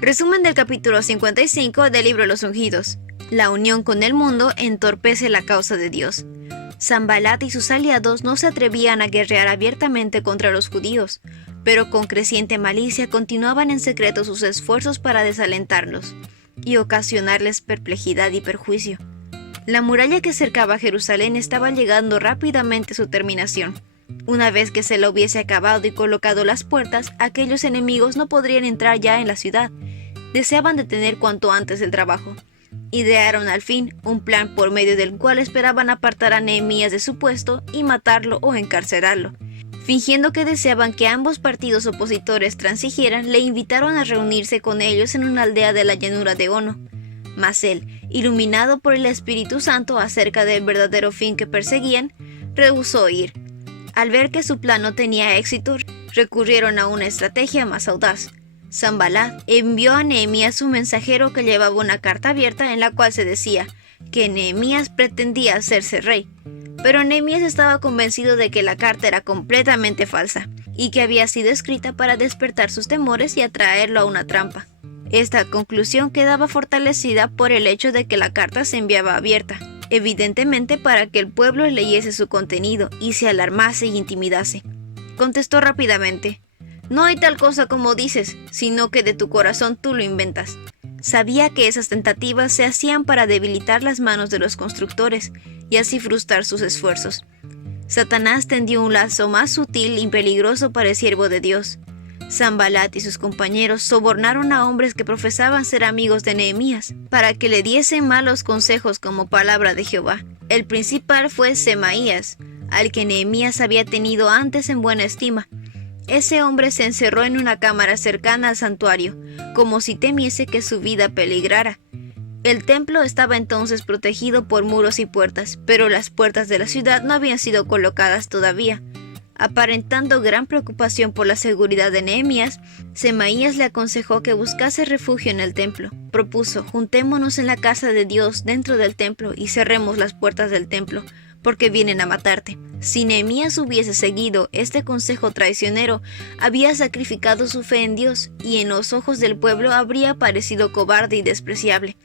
Resumen del capítulo 55 del libro Los Ungidos. La unión con el mundo entorpece la causa de Dios. Sanbalat y sus aliados no se atrevían a guerrear abiertamente contra los judíos, pero con creciente malicia continuaban en secreto sus esfuerzos para desalentarlos y ocasionarles perplejidad y perjuicio. La muralla que cercaba Jerusalén estaba llegando rápidamente a su terminación. Una vez que se la hubiese acabado y colocado las puertas, aquellos enemigos no podrían entrar ya en la ciudad. Deseaban detener cuanto antes el trabajo. Idearon al fin un plan por medio del cual esperaban apartar a Nehemías de su puesto y matarlo o encarcelarlo. Fingiendo que deseaban que ambos partidos opositores transigieran, le invitaron a reunirse con ellos en una aldea de la llanura de Ono. Mas él, iluminado por el Espíritu Santo acerca del verdadero fin que perseguían, rehusó ir. Al ver que su plan no tenía éxito, recurrieron a una estrategia más audaz. Sanbalat envió a Nehemías un mensajero que llevaba una carta abierta en la cual se decía que Nehemías pretendía hacerse rey. Pero Nehemías estaba convencido de que la carta era completamente falsa y que había sido escrita para despertar sus temores y atraerlo a una trampa. Esta conclusión quedaba fortalecida por el hecho de que la carta se enviaba abierta, evidentemente para que el pueblo leyese su contenido y se alarmase y intimidase. Contestó rápidamente: «No hay tal cosa como dices, sino que de tu corazón tú lo inventas». Sabía que esas tentativas se hacían para debilitar las manos de los constructores y así frustrar sus esfuerzos. Satanás tendió un lazo más sutil y peligroso para el siervo de Dios. Sanbalat y sus compañeros sobornaron a hombres que profesaban ser amigos de Nehemías para que le diesen malos consejos como palabra de Jehová. El principal fue Semaías, al que Nehemías había tenido antes en buena estima. Ese hombre se encerró en una cámara cercana al santuario, como si temiese que su vida peligrara. El templo estaba entonces protegido por muros y puertas, pero las puertas de la ciudad no habían sido colocadas todavía. Aparentando gran preocupación por la seguridad de Nehemías, Semaías le aconsejó que buscase refugio en el templo. Propuso: «Juntémonos en la casa de Dios dentro del templo y cerremos las puertas del templo, porque vienen a matarte». Si Nehemías hubiese seguido este consejo traicionero, había sacrificado su fe en Dios y en los ojos del pueblo habría parecido cobarde y despreciable.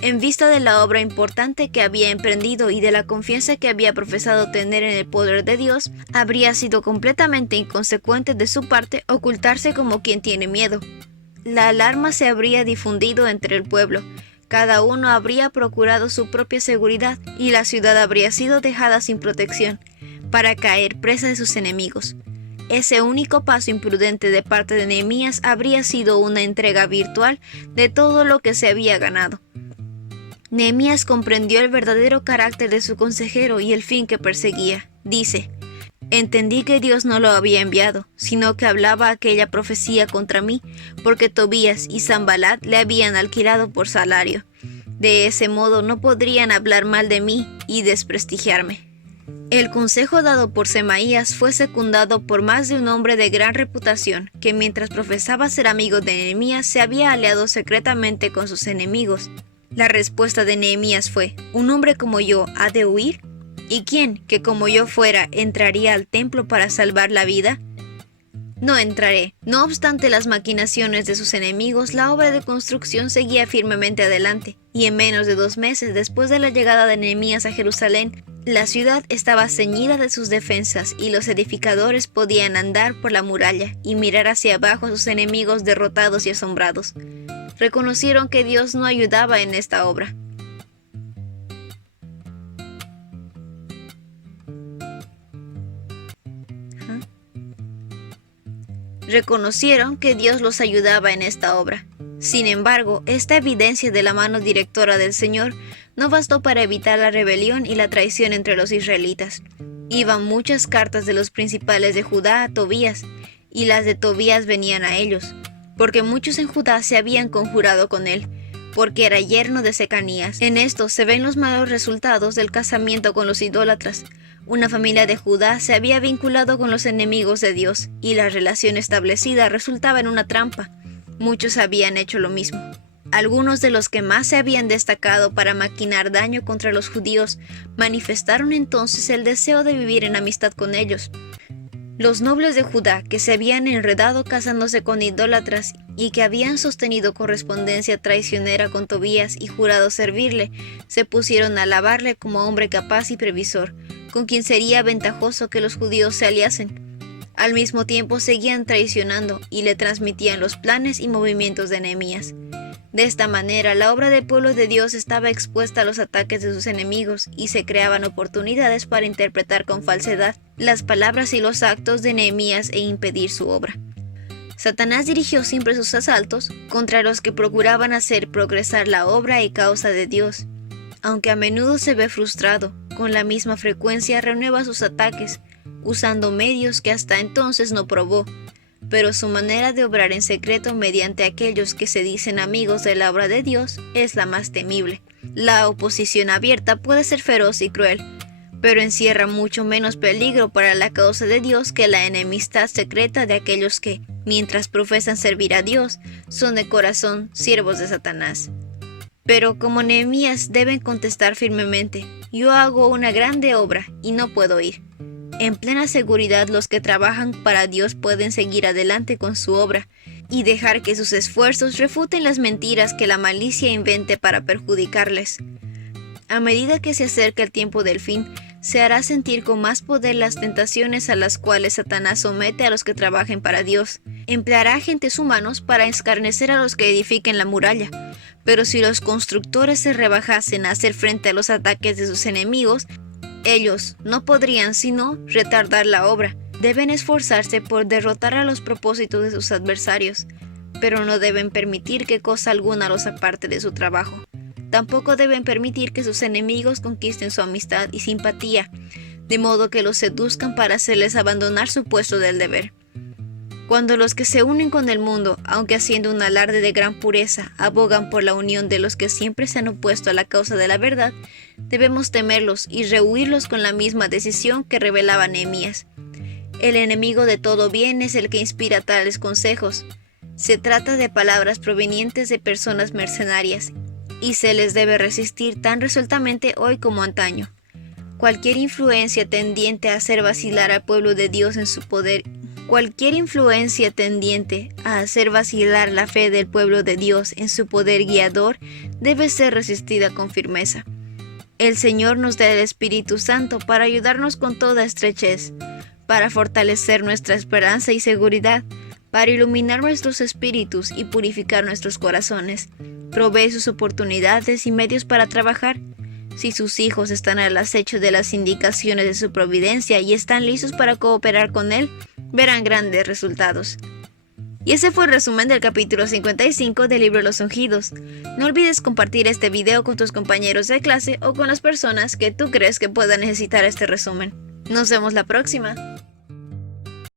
En vista de la obra importante que había emprendido y de la confianza que había profesado tener en el poder de Dios, habría sido completamente inconsecuente de su parte ocultarse como quien tiene miedo. La alarma se habría difundido entre el pueblo. Cada uno habría procurado su propia seguridad y la ciudad habría sido dejada sin protección, para caer presa de sus enemigos. Ese único paso imprudente de parte de Nehemías habría sido una entrega virtual de todo lo que se había ganado. Nehemías comprendió el verdadero carácter de su consejero y el fin que perseguía. Dice: «Entendí que Dios no lo había enviado, sino que hablaba aquella profecía contra mí, porque Tobías y Sanbalat le habían alquilado por salario. De ese modo no podrían hablar mal de mí y desprestigiarme». El consejo dado por Semaías fue secundado por más de un hombre de gran reputación, que mientras profesaba ser amigo de Nehemías se había aliado secretamente con sus enemigos. La respuesta de Nehemías fue: «¿Un hombre como yo ha de huir? ¿Y quién, que como yo fuera, entraría al templo para salvar la vida? No entraré». No obstante las maquinaciones de sus enemigos, la obra de construcción seguía firmemente adelante, y en menos de 2 meses después de la llegada de Nehemías a Jerusalén, la ciudad estaba ceñida de sus defensas y los edificadores podían andar por la muralla y mirar hacia abajo a sus enemigos derrotados y asombrados. Reconocieron que Dios no ayudaba en esta obra. Reconocieron que Dios los ayudaba en esta obra. Sin embargo, esta evidencia de la mano directora del Señor no bastó para evitar la rebelión y la traición entre los israelitas. Iban muchas cartas de los principales de Judá a Tobías, y las de Tobías venían a ellos, porque muchos en Judá se habían conjurado con él, porque era yerno de Secanías. En esto se ven los malos resultados del casamiento con los idólatras. Una familia de Judá se había vinculado con los enemigos de Dios, y la relación establecida resultaba en una trampa. Muchos habían hecho lo mismo. Algunos de los que más se habían destacado para maquinar daño contra los judíos manifestaron entonces el deseo de vivir en amistad con ellos. Los nobles de Judá, que se habían enredado casándose con idólatras y que habían sostenido correspondencia traicionera con Tobías y jurado servirle, se pusieron a alabarle como hombre capaz y previsor, con quien sería ventajoso que los judíos se aliasen. Al mismo tiempo seguían traicionando y le transmitían los planes y movimientos de Nehemías. De esta manera, la obra del pueblo de Dios estaba expuesta a los ataques de sus enemigos y se creaban oportunidades para interpretar con falsedad las palabras y los actos de Nehemías e impedir su obra. Satanás dirigió siempre sus asaltos contra los que procuraban hacer progresar la obra y causa de Dios. Aunque a menudo se ve frustrado, con la misma frecuencia renueva sus ataques, usando medios que hasta entonces no probó, pero su manera de obrar en secreto mediante aquellos que se dicen amigos de la obra de Dios es la más temible. La oposición abierta puede ser feroz y cruel, pero encierra mucho menos peligro para la causa de Dios que la enemistad secreta de aquellos que, mientras profesan servir a Dios, son de corazón siervos de Satanás. Pero como Nehemías deben contestar firmemente: yo hago una grande obra y no puedo ir. En plena seguridad, los que trabajan para Dios pueden seguir adelante con su obra y dejar que sus esfuerzos refuten las mentiras que la malicia invente para perjudicarles. A medida que se acerca el tiempo del fin, se hará sentir con más poder las tentaciones a las cuales Satanás somete a los que trabajen para Dios. Empleará agentes humanos para escarnecer a los que edifiquen la muralla. Pero si los constructores se rebajasen a hacer frente a los ataques de sus enemigos, ellos no podrían sino retardar la obra. Deben esforzarse por derrotar a los propósitos de sus adversarios, pero no deben permitir que cosa alguna los aparte de su trabajo. Tampoco deben permitir que sus enemigos conquisten su amistad y simpatía, de modo que los seduzcan para hacerles abandonar su puesto del deber. Cuando los que se unen con el mundo, aunque haciendo un alarde de gran pureza, abogan por la unión de los que siempre se han opuesto a la causa de la verdad, debemos temerlos y rehuirlos con la misma decisión que revelaba Nehemías. El enemigo de todo bien es el que inspira tales consejos. Se trata de palabras provenientes de personas mercenarias, y se les debe resistir tan resueltamente hoy como antaño. Cualquier influencia tendiente a hacer vacilar al pueblo de Dios en su poder, cualquier influencia tendiente a hacer vacilar la fe del pueblo de Dios en su poder guiador debe ser resistida con firmeza. El Señor nos da el Espíritu Santo para ayudarnos con toda estrechez, para fortalecer nuestra esperanza y seguridad, para iluminar nuestros espíritus y purificar nuestros corazones. Provee sus oportunidades y medios para trabajar. Si sus hijos están al acecho de las indicaciones de su providencia y están listos para cooperar con Él, verán grandes resultados. Y ese fue el resumen del capítulo 55 del libro Los Ungidos. No olvides compartir este video con tus compañeros de clase o con las personas que tú crees que puedan necesitar este resumen. Nos vemos la próxima.